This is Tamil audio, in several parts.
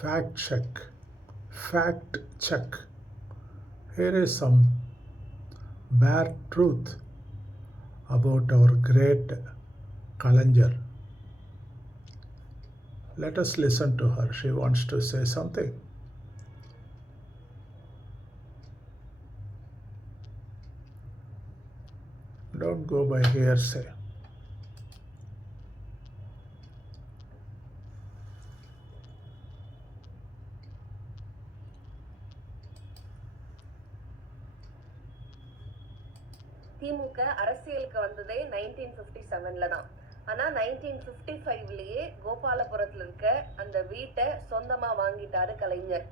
Fact check. Fact check. Here is some bare truth about our great Kalanger. Let us listen to her. She wants to say something. Don't go by hearsay. திமுக அரசியலுக்கு வந்ததே 1957ல தான். ஆனா 1955லயே கோபாலபுரத்துல இருக்க அந்த வீட்டை சொந்தமா வாங்கிட்டாரு கலைஞர்.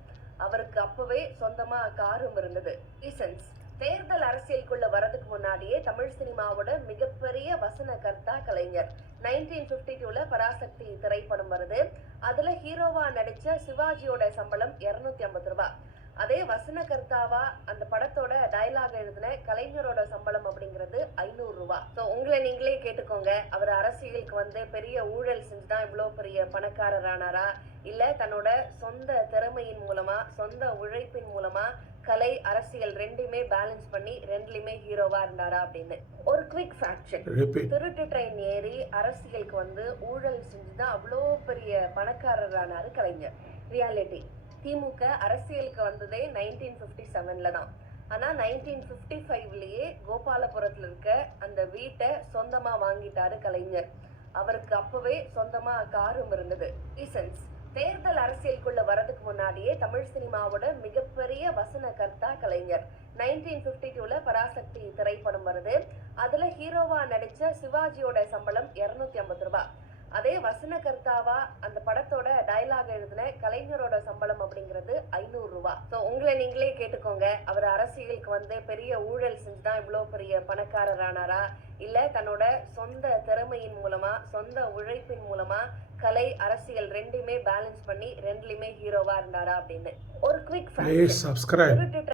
அவருக்கு அப்பவே சொந்தமா காரும் இருந்தது. ரீசன்ஸ்: தேர்தல் அரசியலுக்குள்ள வரதுக்கு முன்னாடியே தமிழ் சினிமாவோட மிகப்பெரிய வசனகர்த்தா கலைஞர். 1952ல பராசக்தி திரைப்படம் வருது. அதுல ஹீரோவா நடிச்ச சிவாஜியோட சம்பளம் 250 ரூபாய். அதே வசனகர்த்தாவா அந்த படத்தோட டயலாக் எழுதின கலைஞரோட சம்பளம் அப்படிங்கிறது 500 ரூபாய். ஸோ உங்களை நீங்களே கேட்டுக்கோங்க, அவர் அரசியலுக்கு வந்து பெரிய ஊழல் செஞ்சுதான் இவ்வளோ பெரிய பணக்காரர் ஆனாரா, இல்ல தன்னோட சொந்த திறமையின் மூலமா சொந்த உழைப்பின் மூலமா கலை அரசியல் ரெண்டுமே பேலன்ஸ் பண்ணி ரெண்டுலயுமே ஹீரோவா இருந்தாரா அப்படின்னு ஒரு குவிக் ஃபேக்ட் செக். திருட்டு ட்ரெயின் ஏறி அரசியலுக்கு வந்து ஊழல் செஞ்சுதான் அவ்வளோ பெரிய பணக்காரர் ஆனாரு கலைஞர். ரியாலிட்டி: திமுக அரசியலுக்கு வந்ததே 1957ல தான். ஆனா 1955லயே கோபாலபுரத்துல இருக்க அந்த வீட்டை சொந்தமா வாங்கிட்டாரு கலைஞர். அவருக்கு அப்பவே சொந்தமா காரும் இருந்தது. ரீசன்ஸ்: தேர்தல் அரசியலுக்குள்ள வரதுக்கு முன்னாடியே தமிழ் சினிமாவோட மிகப்பெரிய வசனகர்த்தா கலைஞர். 1952ல பராசக்தி திரைப்படம் வருது. அதுல ஹீரோவா நடிச்ச சிவாஜியோட சம்பளம் 250 ரூபாய். அதே வசனகர்த்தாவா அந்த படத்தோட டயலாக் எழுதின கலைஞரோட சம்பளம் அப்படிங்கிறது 500 ரூபாய். ஸோ உங்களை நீங்களே கேட்டுக்கோங்க, அவர் அரசியலுக்கு வந்து பெரிய ஊழல் செஞ்சுதான் இவ்வளோ பெரிய பணக்காரர் ஆனாரா, இல்ல தன்னோட சொந்த திறமையின் மூலமா சொந்த உழைப்பின் மூலமா கலை அரசியல் ரெண்டுமே பேலன்ஸ் பண்ணி ரெண்டுலயுமே ஹீரோவா இருந்தாரா அப்படின்னு ஒரு குவிக் Please subscribe.